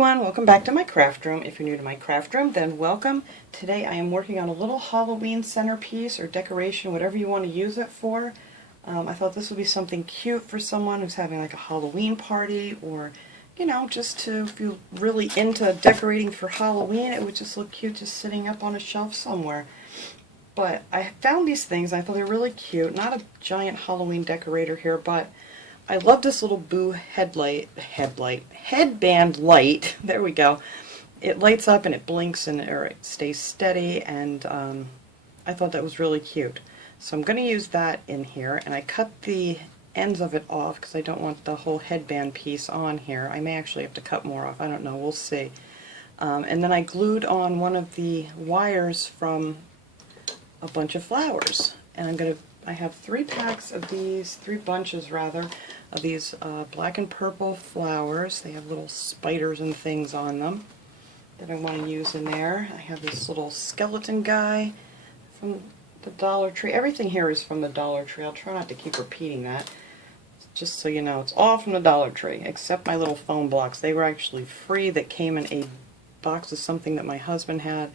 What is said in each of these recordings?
everyone, welcome back to my craft room. If you're new to my craft room, then welcome. Today I am working on a little Halloween centerpiece or decoration, whatever you want to use it for. I thought this would be something cute for someone who's having like a Halloween party, or you know, just to, if you're really into decorating for Halloween, it would just look cute just sitting up on a shelf somewhere. But I found these things, I thought they were really cute. Not a giant Halloween decorator here, but I love this little Boo headband light. There we go. It lights up and it blinks and or it stays steady, and I thought that was really cute. So I'm going to use that in here, and I cut the ends of it off because I don't want the whole headband piece on here. I may actually have to cut more off. I don't know. We'll see. And then I glued on one of the wires from a bunch of flowers, and I have 3 packs of these, 3 bunches rather, of these black and purple flowers. They have little spiders and things on them that I want to use in there. I have this little skeleton guy from the Dollar Tree. Everything here is from the Dollar Tree. I'll try not to keep repeating that. Just so you know, it's all from the Dollar Tree, except my little foam blocks. They were actually free. That came in a box of something that my husband had,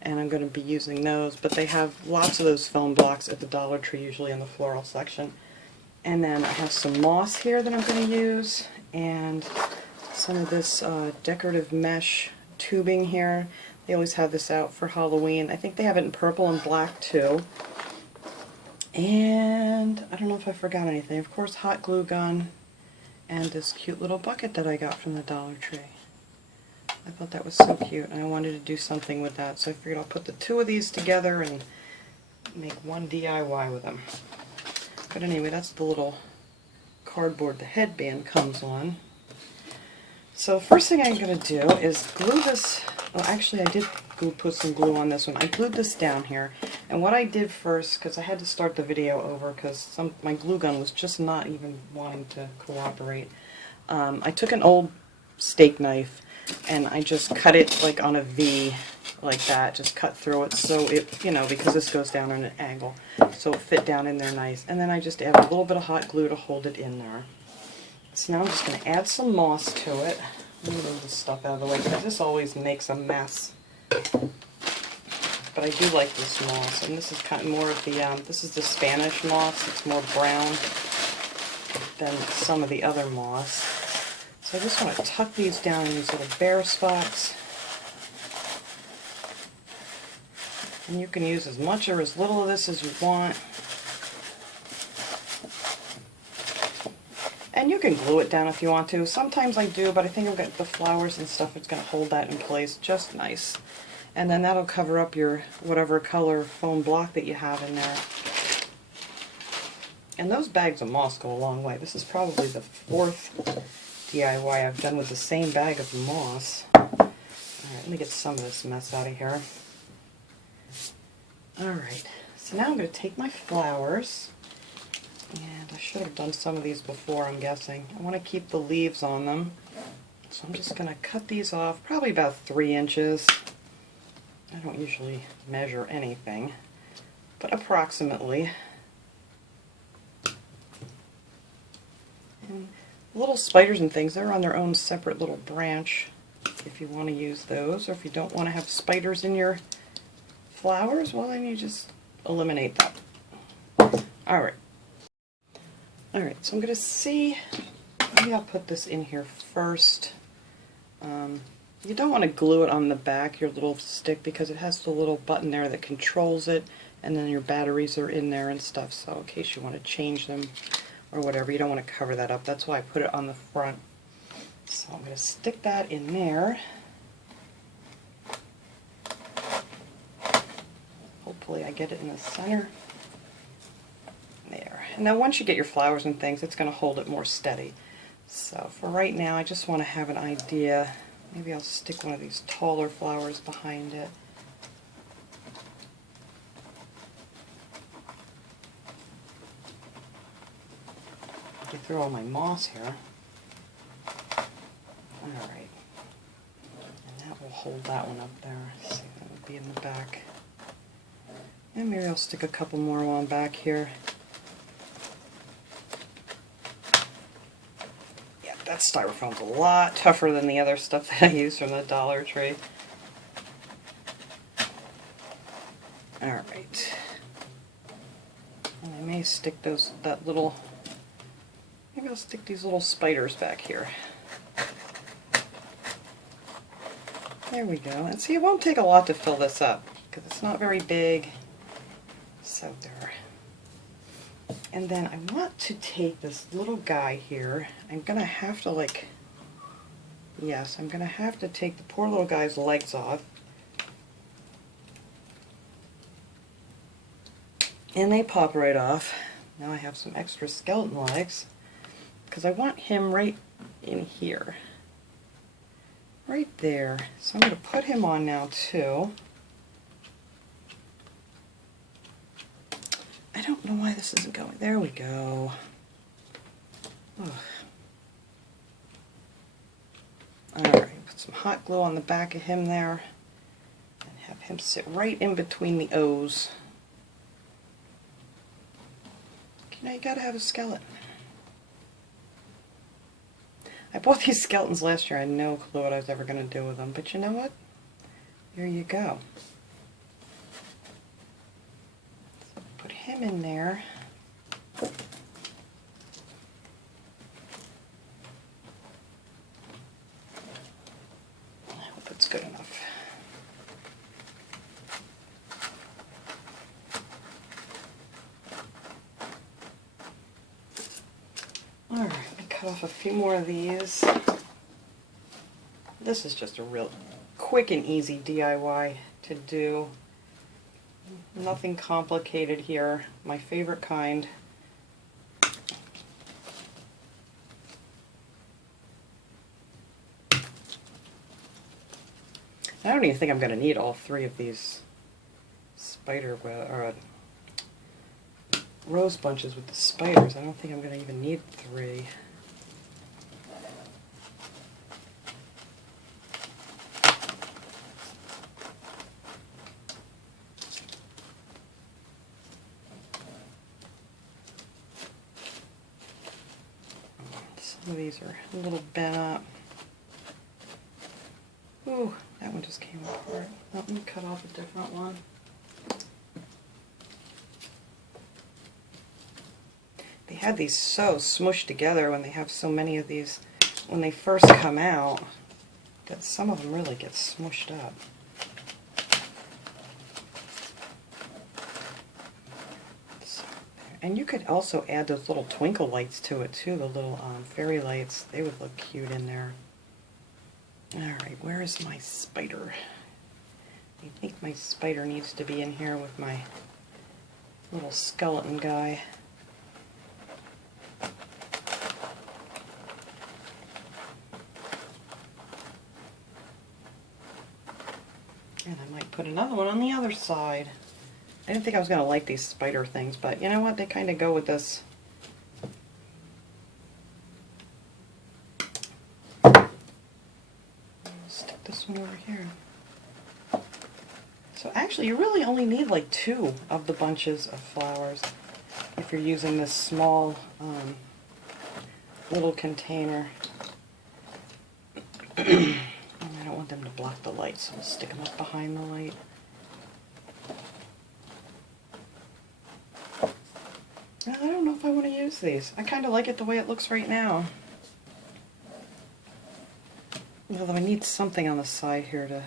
and I'm going to be using those. But they have lots of those foam blocks at the Dollar Tree, usually in the floral section. And then I have some moss here that I'm going to use, and some of this decorative mesh tubing here. They always have this out for Halloween. I think they have it in purple and black too. And I don't know if I forgot anything. Of course, hot glue gun, and this cute little bucket that I got from the Dollar Tree. I thought that was so cute, and I wanted to do something with that, so I figured I'll put the 2 of these together and make one DIY with them. But anyway, that's the little cardboard the headband comes on. So first thing I'm going to do is glue this. Well, actually I did put some glue on this one. I glued this down here, and what I did first, because I had to start the video over because my glue gun was just not even wanting to cooperate, I took an old steak knife and I just cut it like on a V, like that, just cut through it so it, you know, because this goes down on an angle, so it fit down in there nice. And then I just add a little bit of hot glue to hold it in there. So now I'm just going to add some moss to it. Let me move this stuff out of the way because this always makes a mess. But I do like this moss, and this is kind of more of the, this is the Spanish moss. It's more brown than some of the other moss. So I just want to tuck these down in these little bare spots. And you can use as much or as little of this as you want. And you can glue it down if you want to. Sometimes I do, but I think I've got the flowers and stuff. It's going to hold that in place just nice. And then that'll cover up your whatever color foam block that you have in there. And those bags of moss go a long way. This is probably the 4th DIY I've done with the same bag of moss. Alright, let me get some of this mess out of here. Alright, so now I'm going to take my flowers, and I should have done some of these before, I'm guessing. I want to keep the leaves on them, so I'm just going to cut these off, probably about 3 inches. I don't usually measure anything, but approximately. And little spiders and things, they're on their own separate little branch if you want to use those, or if you don't want to have spiders in your flowers, well then you just eliminate that. Alright. Alright, so I'm going to see, maybe I'll put this in here first. You don't want to glue it on the back, your little stick, because it has the little button there that controls it, and then your batteries are in there and stuff, so in case you want to change them or whatever, you don't want to cover that up. That's why I put it on the front. So I'm going to stick that in there. Hopefully I get it in the center. There. And now once you get your flowers and things, it's going to hold it more steady. So for right now, I just want to have an idea. Maybe I'll stick one of these taller flowers behind it. Get through all my moss here. Alright. And that will hold that one up there. Let's see, that would be in the back. And maybe I'll stick a couple more on back here. Yeah, That styrofoam's a lot tougher than the other stuff that I use from the Dollar Tree. Alright. And I may stick maybe I'll stick these little spiders back here. There we go. And see, it won't take a lot to fill this up because it's not very big. So there. And then I want to take this little guy here. I'm going to have to I'm going to have to take the poor little guy's legs off. And they pop right off. Now I have some extra skeleton legs because I want him right in here. Right there. So I'm going to put him on now too. I don't know why this isn't going. There we go. Ugh. Alright, put some hot glue on the back of him there and have him sit right in between the O's. You know, you gotta have a skeleton. I bought these skeletons last year. I had no clue what I was ever going to do with them, but you know what? Here you go. So put him in there. I hope it's good enough. Alright, let me cut off a few more of these. This is just a real quick and easy DIY to do. Nothing complicated here. My favorite kind. I don't even think I'm going to need all three of these spider or rose bunches with the spiders. I don't think I'm going to even need three. Some of these are a little bent up. Ooh, that one just came apart. Let me cut off a different one. They had these so smushed together when they have so many of these when they first come out that some of them really get smushed up. And you could also add those little twinkle lights to it too, the little fairy lights. They would look cute in there. Alright, where is my spider? I think my spider needs to be in here with my little skeleton guy. And I might put another one on the other side. I didn't think I was going to like these spider things, but you know what? They kind of go with this. Stick this one over here. So actually, you really only need like 2 of the bunches of flowers if you're using this small little container. And I don't want them to block the light, so I'll stick them up behind the light. I don't know if I want to use these. I kind of like it the way it looks right now. Although I need something on the side here to...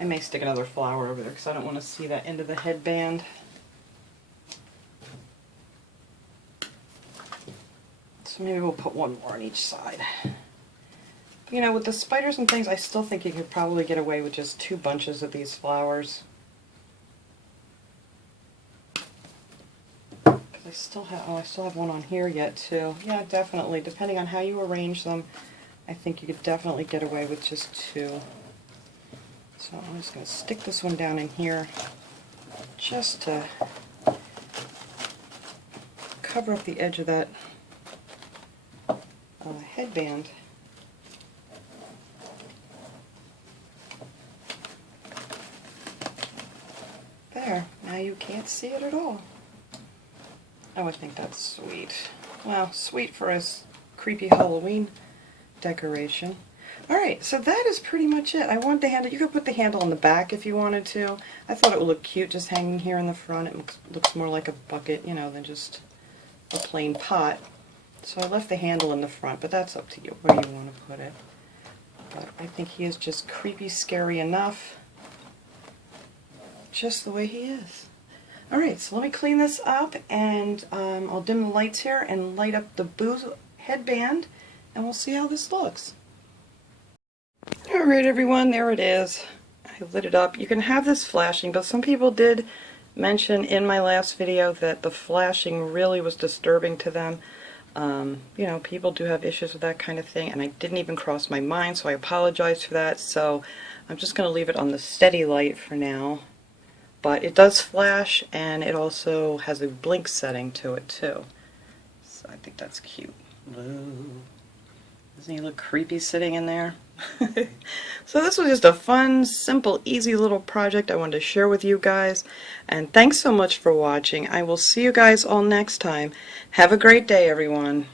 I may stick another flower over there because I don't want to see that end of the headband. So maybe we'll put one more on each side. You know, with the spiders and things, I still think you could probably get away with just 2 bunches of these flowers. I still have one on here yet too. Yeah, definitely. Depending on how you arrange them, I think you could definitely get away with just 2. So I'm just going to stick this one down in here just to cover up the edge of that headband. There. Now you can't see it at all. Oh, I think that's sweet. Well, sweet for a creepy Halloween decoration. Alright, so that is pretty much it. I want the handle, you could put the handle on the back if you wanted to. I thought it would look cute just hanging here in the front. It looks more like a bucket, you know, than just a plain pot. So I left the handle in the front, but that's up to you where you want to put it. But I think he is just creepy, scary enough, just the way he is. Alright, so let me clean this up, and I'll dim the lights here and light up the Boo headband, and we'll see how this looks. Alright everyone, there it is. I lit it up. You can have this flashing, but some people did mention in my last video that the flashing really was disturbing to them. You know, people do have issues with that kind of thing, and I didn't even cross my mind, so I apologize for that. So I'm just going to leave it on the steady light for now. But it does flash, and it also has a blink setting to it too. So I think that's cute. Ooh. Doesn't he look creepy sitting in there? So this was just a fun, simple, easy little project I wanted to share with you guys. And thanks so much for watching. I will see you guys all next time. Have a great day, everyone.